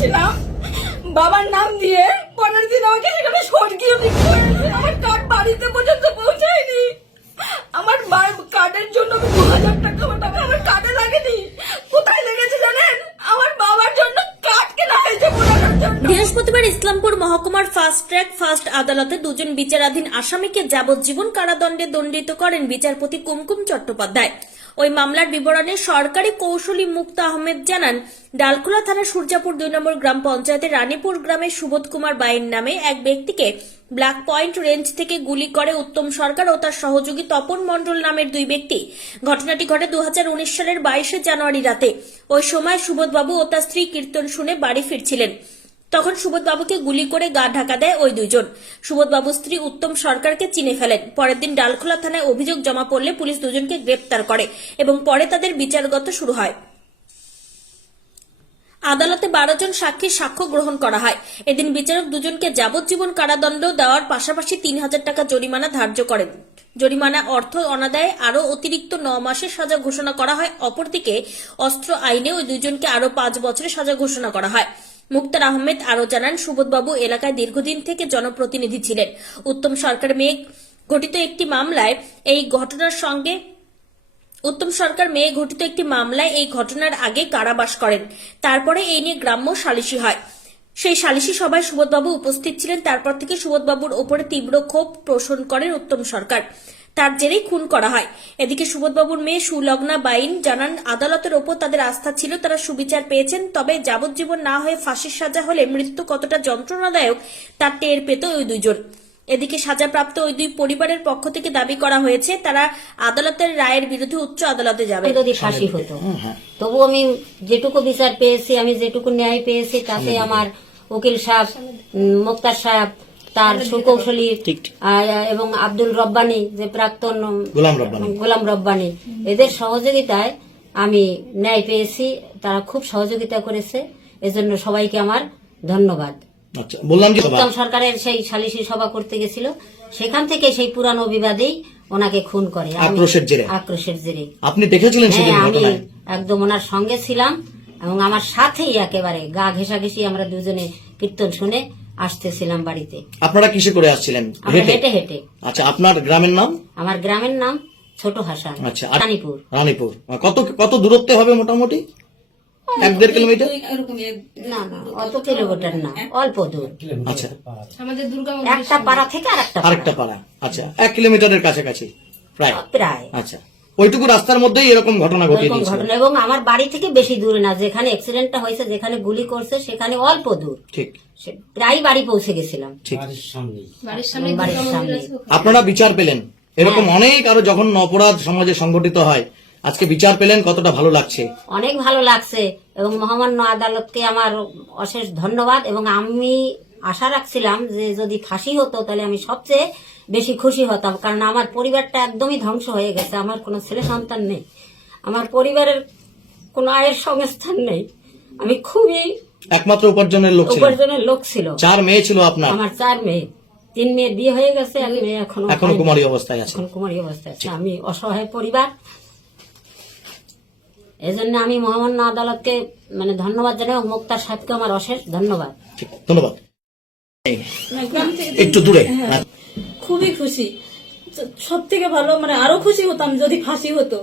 যাচ্ছিলাম বাবার নাম দিয়ে পরের দিন আমাকে সেখানে স্বর্গীয় আমার কার্ড বাড়িতে পর্যন্ত পৌঁছায়নি। আমার কার্ডের জন্য আমি দু হাজার টাকা টাকা আমার কার্ডে লাগেনি। কোথায় লেগেছে জানেন? আমার বাবার জন্য কার্ড কেনা বৃহস্পতিবার ইসলামপুর মহকুমার ফাস্ট ট্র্যাক ফার্স্ট আদালতে দুজন বিচারাধীন আসামিকে যাবজ্জীবন কারাদণ্ডে দণ্ডিত করেন বিচারপতি কুমকুম চট্টোপাধ্যায়। ওই মামলার বিবরণে সরকারি কৌশলী মুক্ত আহমেদ জানান, ডালখোলা থানার সূর্যাপুর দুই নম্বর গ্রাম পঞ্চায়েতের রানীপুর গ্রামের সুবোধ কুমার বাইন নামে এক ব্যক্তিকে ব্ল্যাক পয়েন্ট রেঞ্জ থেকে গুলি করে উত্তম সরকার ও তার সহযোগী তপন মণ্ডল নামের দুই ব্যক্তি। ঘটনাটি ঘটে দু হাজার উনিশ সালের বাইশে জানুয়ারি রাতে। ওই সময় সুবোধবাবু ও তার স্ত্রী কীর্তন শুনে বাড়ি ফিরছিলেন। তখন সুবোধবাবুকে গুলি করে গা ঢাকা দেয় ওই দুইজন সুবোধবাবুর স্ত্রী উত্তম সরকারকে চিনে ফেলেন। পরের দিন ডালখোলা থানায় অভিযোগ জমা পড়লে পুলিশ দুজনকে গ্রেপ্তার করে এবং পরে তাদের বিচারগত শুরু হয়। আদালতে বারো জন সাক্ষীর সাক্ষ্য গ্রহণ করা হয়। এদিন বিচারক দুজনকে যাবজ্জীবন কারাদণ্ড দেওয়ার পাশাপাশি তিন হাজার টাকা জরিমানা ধার্য করেন। জরিমানা অর্থ অনাদায়ে আরও অতিরিক্ত ন মাসের সাজা ঘোষণা করা হয়। অপরদিকে অস্ত্র আইনে ওই দুজনকে আরও পাঁচ বছরের সাজা ঘোষণা করা হয়। মুক্তার আহমেদ আরও জানান, সুবোধবাবু এলাকায় দীর্ঘদিন থেকে জনপ্রতিনিধি ছিলেন। উত্তম সরকার মেয়ে ঘটিত একটি মামলায় এই ঘটনার সঙ্গে উত্তম সরকার মেয়ে ঘটিত একটি মামলায় এই ঘটনার আগে কারাবাস করেন। তারপরে এই নিয়ে গ্রাম্য সালিশি হয়। সেই সালিশি সভায় সুবোধবাবু উপস্থিত ছিলেন। তারপর থেকে সুবোধবাবুর ওপরে তীব্র ক্ষোভ পোষণ করেন উত্তম সরকার। তার জেরেই খুন করা হয়। এদিকে সুবোধবাবুর মেয়ে সুলগ্না বাইন জানান আদালতের ওপর তাদের আস্থা ছিল তারা সুবিচার পেয়েছেন তবে যাবজ্জীবন না হয়ে ফাঁসির সাজা হলে মৃত্যু কতটা যন্ত্রণাদায়ক তার টের পেত ওই দুজন এদিকে সাজাপ্রাপ্ত ওই দুই পরিবারের পক্ষ থেকে দাবি করা হয়েছে তারা আদালতের রায়ের বিরুদ্ধে উচ্চ আদালতে যাবে। যদি ফাঁসি হতো। তবু আমি যেটুকু বিচার পেয়েছি আমি যেটুকু ন্যায় পেয়েছি তাতে আমার উকিল সাহেব মোক্তার সাহেব তার সুকৌশলী এবং আব্দুল রব্বানি যে প্রাক্তন গোলাম রব্বানী। রব্বানি। এদের সহযোগিতায় আমি ন্যায় পেয়েছি তারা খুব সহযোগিতা করেছে। এজন্য সবাইকে আমার ধন্যবাদ। আচ্ছা বললাম উত্তম সরকারের সেই সালিশি সভা করতে গেছিল সেখান থেকে সেই পুরানো বিবাদেই ওনাকে খুন করে। আক্রোশের জেরে? আক্রোশের জেরে। আপনি দেখেছিলেন হ্যাঁ আমি একদম ওনার সঙ্গে ছিলাম এবং আমার সাথেই একেবারে গা ঘেঁষাঘেঁষি আমরা দুজনে কীর্তন শুনে আসতেছিলাম বাড়িতে। আপনারা কিসে করে আসছিলেন? আমরা হেঁটে? হেঁটে আচ্ছা আপনার গ্রামের নাম? আমার গ্রামের নাম ছোট হাসান আচ্ছা রানীপুর। রানীপুর। কত কত দূরত্বে হবে মোটামুটি? এক দেড় কিলোমিটার? না না অত কিলোমিটার না অল্প দূর। আচ্ছা। একটা পাড়া থেকে আর আরেকটা পাড়া। আচ্ছা এক কিলোমিটারের কাছাকাছি প্রায়। প্রায়। আচ্ছা ওইটুকু রাস্তার মধ্যেই এরকম ঘটনা ঘটিয়ে এরকম ঘটনা এবং আমার বাড়ি থেকে বেশি দূরে না যেখানে অ্যাক্সিডেন্টটা হয়েছে যেখানে গুলি করছে সেখানে অল্প দূর। ঠিক। প্রায় বাড়ি পৌঁছে গেছিলাম। ঠিক। বাড়ির সামনে আপনারা বিচার পেলেন। এরকম অনেক আরও যখন অপরাধ সমাজে সংগঠিত হয়। আজকে বিচার পেলেন কতটা ভালো লাগছে? অনেক ভালো লাগছে এবং মহামান্য আদালতকে আমার অশেষ ধন্যবাদ এবং আমি আশা রাখছিলাম যে যদি ফাঁসি হতো তাহলে আমি সবচেয়ে বেশি খুশি হতাম। কারণ আমার পরিবারটা একদমই ধ্বংস হয়ে গেছে। আমার কোনো ছেলে সন্তান নেই। আমার পরিবারের কোনো আয়ের সংস্থান নেই। আমি খুবই একমাত্র উপার্জনের লোক ছিলেন উপার্জনের লোক ছিল। চার মেয়ে ছিল আপনার। আমার চার মেয়ে। তিন মেয়ে বিয়ে হয়ে গেছে এক মেয়ে এখনও এখনও। কুমারী অবস্থায় আছে। এখন কুমারী অবস্থায় আছে। আমি অসহায় পরিবার। এজন্য আমি মহামান্য আদালতকে মানে ধন্যবাদ জানাই মুক্তার সাহেবকে আমার অশেষ ধন্যবাদ। ঠিক ধন্যবাদ। একটু দূরে। হ্যাঁ, খুবই খুশি। সব থেকে ভালো মানে আরও খুশি হতাম যদি ফাঁসি হতো।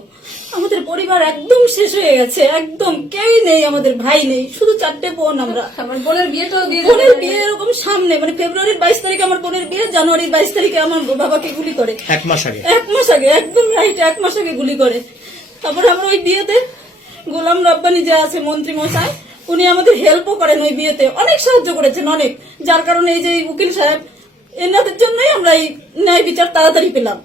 আমাদের পরিবার একদম শেষ হয়ে গেছে একদম কেউই নেই আমাদের ভাই নেই শুধু চারটে বোন আমরা। আমার বোনের বিয়েটাও দিয়ে বোনের বিয়ে এরকম সামনে মানে ফেব্রুয়ারির বাইশ তারিখে আমার বোনের বিয়ে জানুয়ারির বাইশ তারিখে আমার বাবাকে গুলি করে। এক মাস আগে। এক মাস আগে একদম রাইট এক মাস আগে গুলি করে। তারপর আমরা ওই বিয়েতে গোলাম রব্বানি যে আছে মন্ত্রী মশাই উনি আমাদের হেল্পও করেন ওই বিয়েতে। অনেক সাহায্য করেছেন অনেক। যার কারণে এই যে উকিল সাহেব এনাদের জন্যই আমরা এই ন্যায় বিচার তাড়াতাড়ি পেলাম।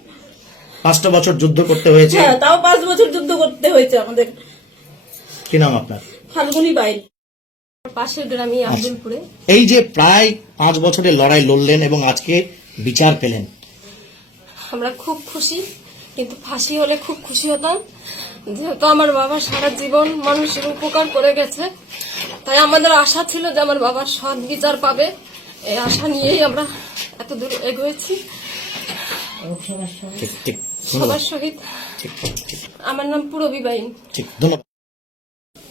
পাঁচটা বছর যুদ্ধ করতে হয়েছে। হ্যাঁ তাও পাঁচ বছর যুদ্ধ করতে হয়েছে আমাদের। কি নাম আপনার? ফাল্গুনি বাইন। পাশের গ্রামে আব্দুলপুরে। এই যে প্রায় পাঁচ বছরের লড়াই লড়লেন এবং আজকে বিচার পেলেন। আমরা খুব খুশি কিন্তু ফাঁসি হলে খুব খুশি হতাম। যেহেতু আমার বাবা সারা জীবন মানুষের উপকার করে গেছে তাই আমাদের আশা ছিল যে আমার বাবার সৎ বিচার পাবে। এই আশা নিয়েই আমরা এত দূর এগোয়েছি সবার সহিত। আমার নাম পুরো বিবাহী ঠিক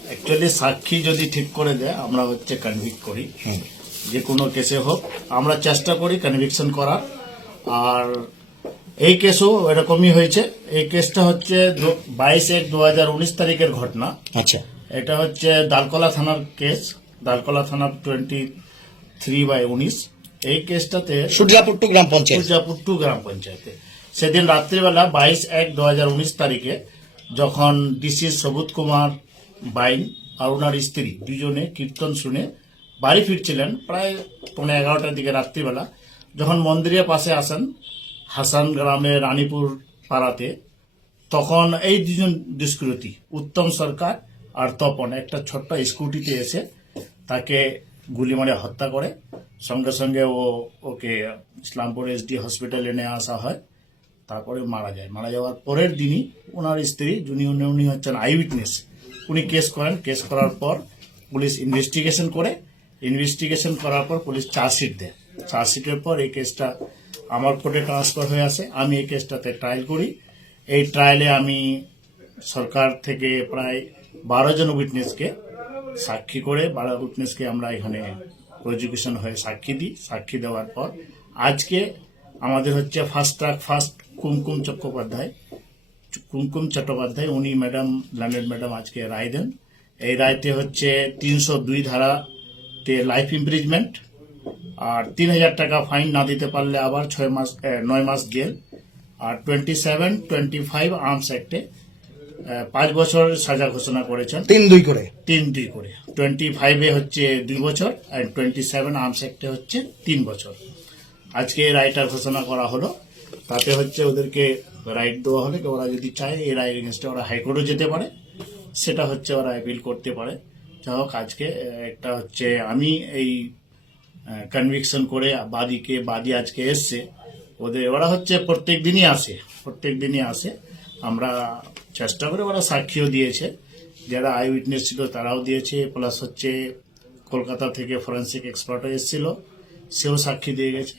অ্যাকচুয়ালি সাক্ষী যদি ঠিক করে দেয় আমরা হচ্ছে কনভিক্ট করি। যে কোনো কেসে হোক আমরা চেষ্টা করি কনভিকশন করার। আর এই কেসও এরকমই হয়েছে। এই কেসটা হচ্ছে বাইশ এক দু হাজার উনিশ তারিখের ঘটনা। আচ্ছা। এটা হচ্ছে দালকলা থানার কেস। দালকলা থানার টোয়েন্টি থ্রি বাই উনিশ। এই কেসটাতে সুটিয়াপুট্টু গ্রাম পঞ্চায়েত। মির্জাপুর টু গ্রাম পঞ্চায়েতে। সেদিন রাত্রিবেলা বাইশ এক দু তারিখে যখন ডিসি সবুজ কুমার বাইন আর ওনার স্ত্রী দুজনে কীর্তন শুনে বাড়ি ফিরছিলেন প্রায় পৌনে এগারোটার দিকে রাত্রিবেলা যখন মন্দিরের পাশে আসেন হাসান গ্রামে রানীপুর পাড়াতে তখন এই দুজন দুষ্কৃতী উত্তম সরকার আর তপন একটা ছোট্ট স্কুটিতে এসে তাকে গুলি মারে হত্যা করে। সঙ্গে সঙ্গে ও, ওকে ইসলামপুর এসডি হসপিটালে নিয়ে আসা হয়। তারপরে মারা যায়। মারা যাওয়ার পরের দিনই ওনার স্ত্রী যিনি উনি হচ্ছেন আই উইটনেস, উনি কেস করেন। কেস করার পর পুলিশ ইনভেস্টিগেশন করে। ইনভেস্টিগেশন করার পর পুলিশ চার্জশিট দেয়। চার্জশিটের পর এই কেসটা আমার কোর্টে ট্রান্সফার হয়ে আসে। আমি এই কেসটাতে ট্রায়াল করি। এই ট্রায়ালে আমি সরকার থেকে প্রায় বারো জন উইটনেসকে সাক্ষী করে বারো উইটনেসকে আমরা এখানে প্রজিকিউশন হয়ে সাক্ষী দিই। সাক্ষী দেওয়ার পর আজকে আমাদের হচ্ছে first track first Kumkum Chattopadhyay Kumkum Chattopadhyay, উনি ম্যাডাম ল্যান্ডেড ম্যাডাম আজকে রায় দেন। এই রায়তে হচ্ছে তিনশো দুই ধারাতে লাইফ ইমপ্রিজমেন্ট আর তিন হাজার টাকা ফাইন না দিতে পারলে আবার ছয় মাস নয় মাস জেল আর twenty seven twenty five arms অ্যাক্টে পাঁচ বছর সাজা ঘোষণা করেছেন। তিন দুই করে। তিন দুই করে। টোয়েন্টি ফাইভে হচ্ছে দুই বছর আর টোয়েন্টি সেভেন আর্মস অ্যাক্টে হচ্ছে তিন বছর। আজকে রায়টা ঘোষণা করা হলো। তাতে হচ্ছে ওদেরকে রাইট দেওয়া হলে ওরা যদি চায় এই রায়ের এগেনস্টে ওরা হাইকোর্টও যেতে পারে। সেটা হচ্ছে ওরা অ্যাপিল করতে পারে। যাই হোক আজকে একটা হচ্ছে আমি এই কনভিকশন করে বাদীকে বাদী আজকে এসছে। ওদের ওরা হচ্ছে প্রত্যেক দিনই আসে প্রত্যেক দিনই আসে। আমরা চেষ্টা করে ওরা সাক্ষীও দিয়েছে। যারা আই উইটনেস ছিল তারাও দিয়েছে প্লাস হচ্ছে কলকাতা থেকে ফরেন্সিক এক্সপার্টও এসেছিল সেও সাক্ষী দিয়ে গেছে।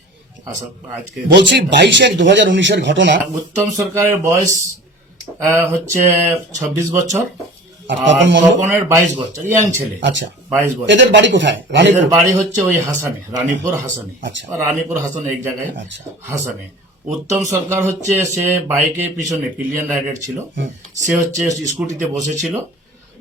আজকে বলছি বাইশ এক দু হাজার উনিশের ঘটনা। উত্তম সরকারের বয়স হচ্ছে ছাব্বিশ বছর? তপনের বাইশ বছর ইয়াং ছেলে। আচ্ছা। বাইশ বছর। এদের বাড়ি কোথায়? রানীপুর? এদের বাড়ি হচ্ছে ওই হাসানে রানীপুর হাসানে। আচ্ছা। রানীপুর হাসান এক জায়গায় আচ্ছা। হাসানে। উত্তম সরকার হচ্ছে সে বাইকের পিছনে পিলিয়ন রাইডার ছিল। সে হচ্ছে স্কুটিতে বসেছিল।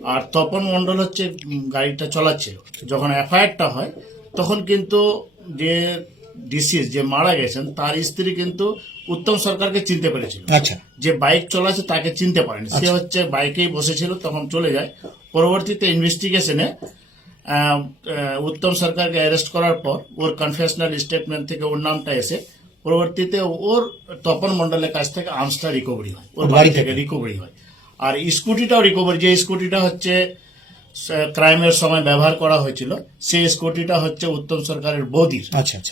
আর তপন মন্ডল হচ্ছে গাড়িটা চলাচ্ছিল। যখন এফআইআরটা হয় তখন কিন্তু যে ডিসিজ যে মারা গেছেন তার স্ত্রী কিন্তু উত্তম সরকারকে চিনতে পেরেছিল। আচ্ছা। যে বাইক চলাচ্ছে তাকে চিনতে পারেনি। সে হচ্ছে বাইকেই বসেছিল তখন চলে যায়। পরবর্তীতে ইনভেস্টিগেশনে উত্তম সরকারকে অ্যারেস্ট করার পর ওর কনফেশনাল স্টেটমেন্ট থেকে ওর নামটা এসে পরবর্তীতে ওর তপন মন্ডলের কাছ থেকে আর্মসটা রিকভারি হয়। ওর বাড়ি থেকে রিকভারি হয়। আর স্কুটিটাও রিকভারি যে স্কুটিটা হচ্ছে ক্রাইমের সময় ব্যবহার করা হয়েছিল সেই স্কুটিটা হচ্ছে উত্তম সরকারের বৌদির।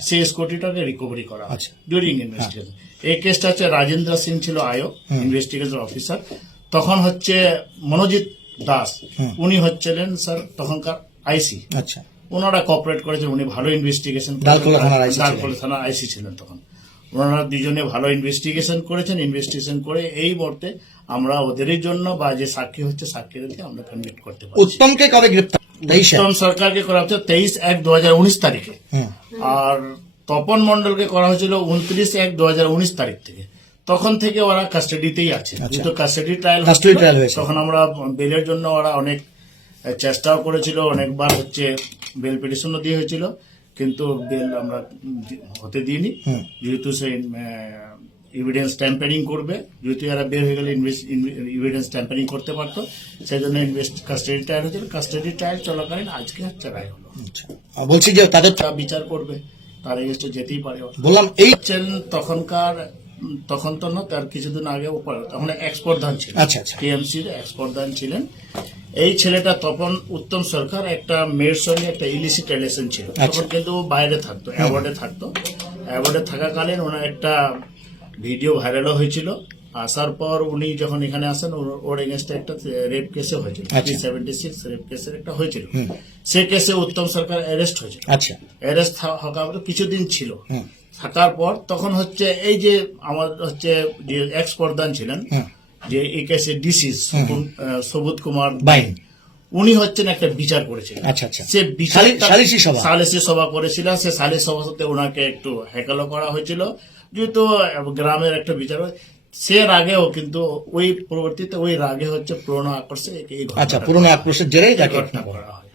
সেই স্কুটিটাকে রিকভারি করা আচ্ছা। ডিউরিং ইনভেস্টিগেশন এই কেসটা হচ্ছে রাজেন্দ্র সিং ছিল আয়ো ইনভেস্টিগেশন অফিসার তখন হচ্ছে মনোজিৎ দাস উনি হচ্ছিলেন স্যার তখনকার আইসি আচ্ছা। ওনারা কপারেট করেছেন উনি ভালো ইনভেস্টিগেশন থানার আইসি ছিলেন তখন। ওনারা দুজনে ভালো ইনভেস্টিগেশন করেছেন। ইনভেস্টিগেশন করে এই মুহূর্তে আমরা ওদেরই জন্য বা যে সাক্ষী হচ্ছে সাক্ষীদেরকে আমরা কনভিক্ট করতে পারছি। উত্তমকে কবে গ্রেপ্তার? তেইশে। উত্তম সরকারকে করা হচ্ছে তেইশ এক দু তারিখে। আর তপন মন্ডলকে করা হয়েছিল উনত্রিশ এক দু তারিখ থেকে। তখন থেকে ওরা কাস্টাডিতেই আছে। যেহেতু কাস্টাডি ট্রায়াল আচ্ছা। তখন আমরা বেলের জন্য ওরা অনেক চেষ্টাও করেছিল। অনেকবার হচ্ছে বেল পিটিশনও দিয়ে হয়েছিল। কিন্তু বেল আমরা হতে দিইনি। যেহেতু সেই ইভিডেন্স ট্যাম্পারিং করবে যেহেতু এরা বের হয়ে গেলে ইভিডেন্স ট্যাম্পারিং করতে পারতো সেই জন্য ইনভেস্ট কাস্টাডি ট্রায়াল হয়েছিল। কাস্টাডি ট্রায়াল চলাকালীন আজকে রায় হলো। আচ্ছা। বলছি যে তাদের বিচার করবে তার এগেস্টে যেতেই পারে বললাম এই হচ্ছেন তখনকার তখন তো না তার কিছুদিন আগে তখন এক্স প্রধান ছিল। আচ্ছা, আচ্ছা। টিএমসির এক্স প্রধান ছিলেন। এই ছেলেটা তখন উত্তম সরকার একটা মেয়ের সঙ্গে একটা ইলিসিট রিলেশন ছিল। আচ্ছা। তখন কিন্তু বাইরে থাকতো অ্যাওয়ার্ডে থাকতো। অ্যাওয়ার্ডে থাকাকালীন ওনার একটা ভিডিও ভাইরালও হয়েছিল। আসার পর উনি যখন এখানে আসেন ওর- এগেনস্টে একটা রেপ কেসে হয়েছিল। সেভেন্টি সিক্স রেপ কেসের একটা হয়েছিল। সে কেসে উত্তম সরকার অ্যারেস্ট হয়েছিল। আচ্ছা। অ্যারেস্ট হওয়ার কিছুদিন ছিল। থাকার পর তখন হচ্ছে এই যে আমার হচ্ছে যে এক্স প্রধান ছিলেন। যে এই কেসে ডিসিস সবুত কুমার বাইন। উনি হচ্ছেন একটা বিচার করেছিলেন আচ্ছা, আচ্ছা। সে বিচার সালেসি সভা। করেছিলেন সে সালিস সভা সাথে ওনাকে একটু হেকালো করা হয়েছিল যেহেতু গ্রামের একটা বিচার হয়, সে রাগেও কিন্তু ওই পরবর্তীতে ওই রাগে হচ্ছে পুরোনো আক্রোশে আচ্ছা পুরনো আক্রোশের জেরেই তাকে ঘটনা করা হয়।